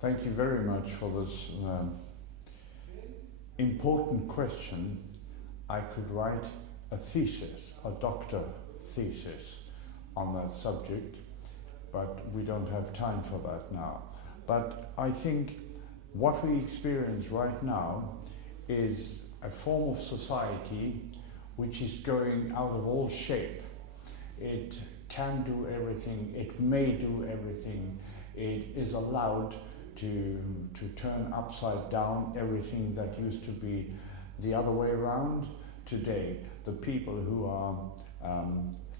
Thank you very much for this important question. I could write a thesis, a doctor thesis on that subject, but we don't have time for that now. But I think what we experience right now is a form of society which is going out of all shape. It can do everything, it may do everything, it is allowed to turn upside down everything that used to be the other way around. Today, the people who are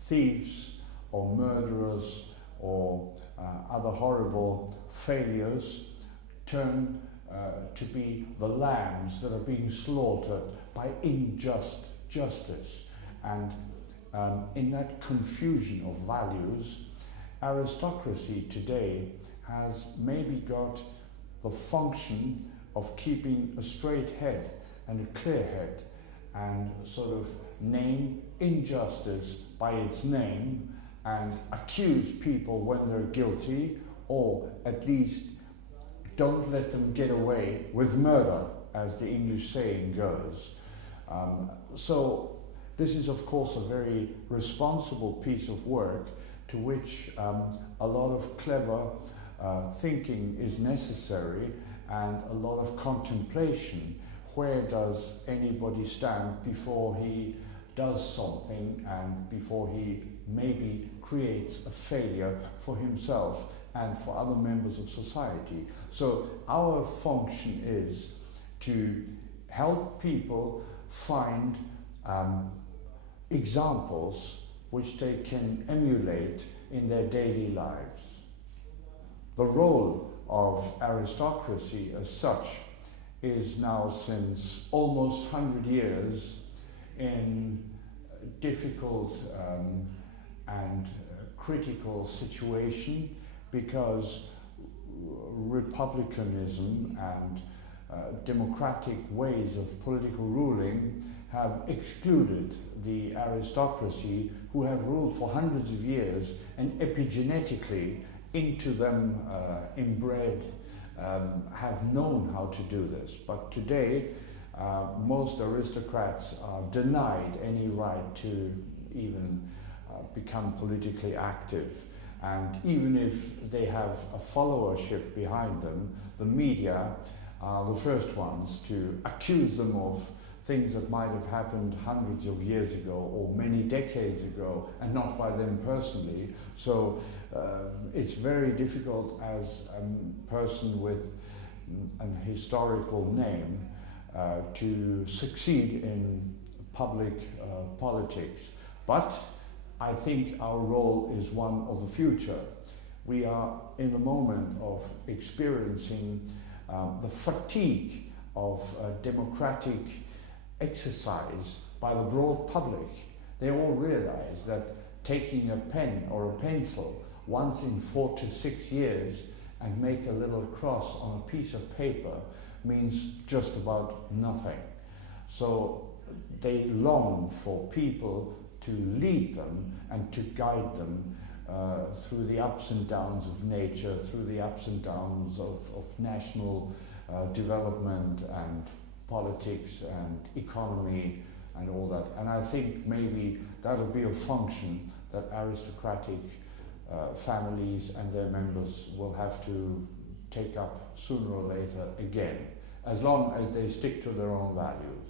thieves or murderers or other horrible failures turn to be the lambs that are being slaughtered by unjust justice. And in that confusion of values, aristocracy today has maybe got the function of keeping a straight head and a clear head and sort of name injustice by its name and accuse people when they're guilty, or at least don't let them get away with murder, as the English saying goes. So this is of course a very responsible piece of work to which a lot of clever thinking is necessary and a lot of contemplation. Where does anybody stand before he does something and before he maybe creates a failure for himself and for other members of society? So our function is to help people find examples which they can emulate in their daily lives. The role of aristocracy as such is now since almost 100 years in difficult and critical situation, because republicanism and democratic ways of political ruling have excluded the aristocracy, who have ruled for hundreds of years and epigenetically into them inbred have known how to do this. But today most aristocrats are denied any right to even become politically active. And even if they have a followership behind them, the media are the first ones to accuse them of things that might have happened hundreds of years ago or many decades ago, and not by them personally. So it's very difficult as a person with an historical name to succeed in public politics. But I think our role is one of the future. We are in the moment of experiencing the fatigue of democratic exercise by the broad public. They all realize that taking a pen or a pencil once in 4 to 6 years and make a little cross on a piece of paper means just about nothing. So they long for people to lead them and to guide them through the ups and downs of nature, through the ups and downs of national development and politics and economy and all that. And I think maybe that'll be a function that aristocratic families and their members will have to take up sooner or later again, as long as they stick to their own values.